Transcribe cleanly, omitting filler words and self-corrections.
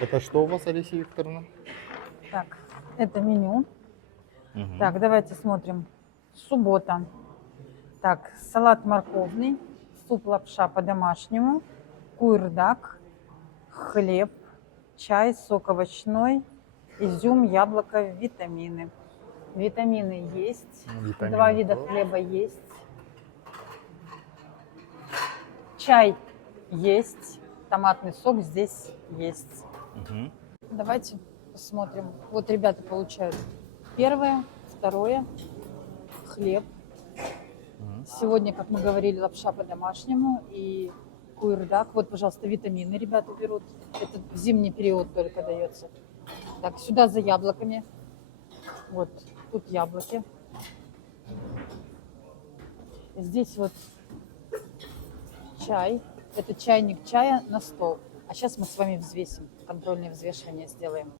Это что у вас, Алисия Викторовна? Так, это меню. Мгм. Так, давайте смотрим. Суббота. Так, салат морковный, суп-лапша по-домашнему, куйрдак, хлеб, чай, сок овощной, изюм, яблоко, витамины. Витамины есть. Витамины Два вида тоже. хлеба есть. Чай есть. Томатный сок здесь есть. Мгм. Давайте посмотрим. Вот ребята получают первое, второе, хлеб. Мгм. Сегодня, как мы говорили, лапша по-домашнему и куйрдак. Вот, пожалуйста, витамины ребята берут. Это в зимний период только дается. Так, сюда за яблоками. Вот, тут яблоки. Здесь вот чай. Это чайник чая на стол. А сейчас мы с вами взвесим. Контрольное взвешивание сделаем.